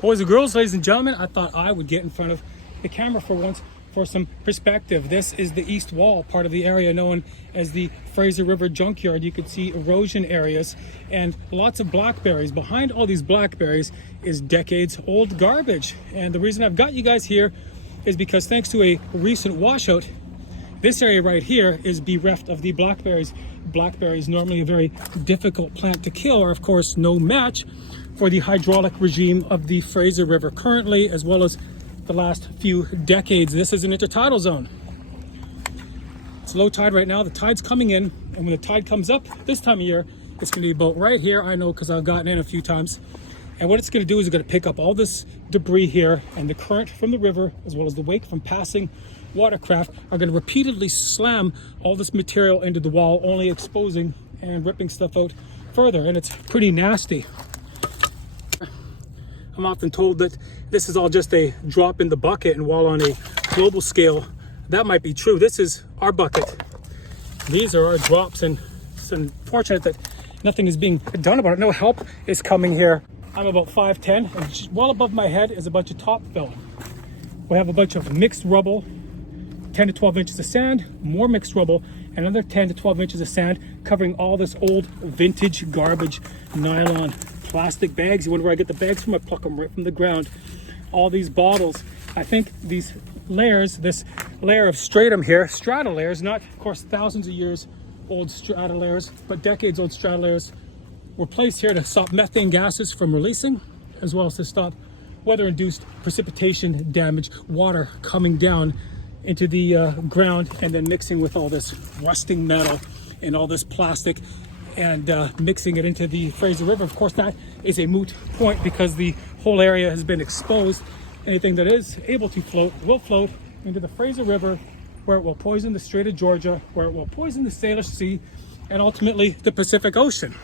Boys and girls, ladies and gentlemen, I thought I would get in front of the camera for once for some perspective. This is the east wall, part of the area known as the Fraser River Junkyard. You can see erosion areas and lots of blackberries. Behind all these blackberries is decades old garbage. And the reason I've got you guys here is because thanks to a recent washout, this area right here is bereft of the blackberries. Blackberries, normally a very difficult plant to kill, are of course no match for the hydraulic regime of the Fraser River currently, as well as the last few decades. This is an intertidal zone. It's low tide right now. The tide's coming in, and when the tide comes up this time of year, it's going to be about right here. I know because I've gotten in a few times. And what it's going to do is it's going to pick up all this debris here, and the current from the river, as well as the wake from passing watercraft, are going to repeatedly slam all this material into the wall, only exposing and ripping stuff out further. And it's pretty nasty. I'm often told that this is all just a drop in the bucket, and while on a global scale that might be true, this is our bucket. These are our drops, and it's unfortunate that nothing is being done about it. No help is coming here. I'm about 5'10", and just well above my head is a bunch of top fill. We have a bunch of mixed rubble, 10 to 12 inches of sand, more mixed rubble, and another 10 to 12 inches of sand covering all this old vintage garbage, nylon, plastic bags. You wonder where I get the bags from? I pluck them right from the ground. All these bottles. I think these layers, this layer of stratum here, strata layers, not of course thousands of years old strata layers, but decades old strata layers, were placed here to stop methane gases from releasing, as well as to stop weather-induced precipitation damage, water coming down into the ground and then mixing with all this rusting metal and all this plastic and mixing it into the Fraser River. Of course, that is a moot point because the whole area has been exposed. Anything that is able to float will float into the Fraser River, where it will poison the Strait of Georgia, where it will poison the Salish Sea, and ultimately the Pacific Ocean.